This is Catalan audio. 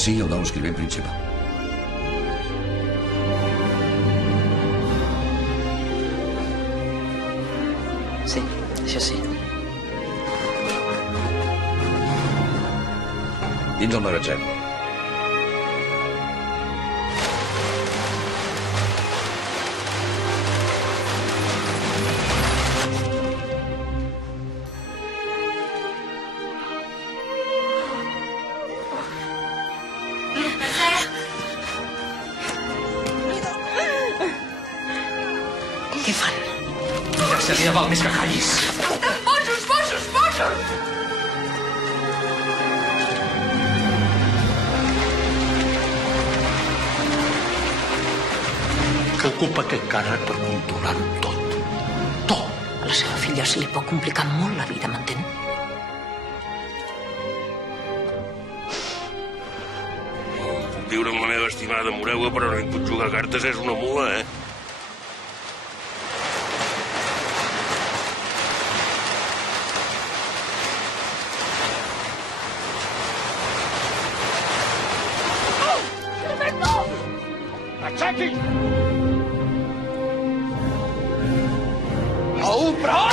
que sigui el nou escrivent principal. Sí, això sí. Dins el magatzem. Què fan? Ja seria val més que callis. Estem bojos, bojos, bojos! Que ocupa aquest càrrec per controlar-ho tot. Tot. A la seva filla se li pot complicar molt la vida, m'entén? Puc viure amb la meva estimada Moreua, però no hi puc jugar a cartes, és una mula, eh? Au, prou!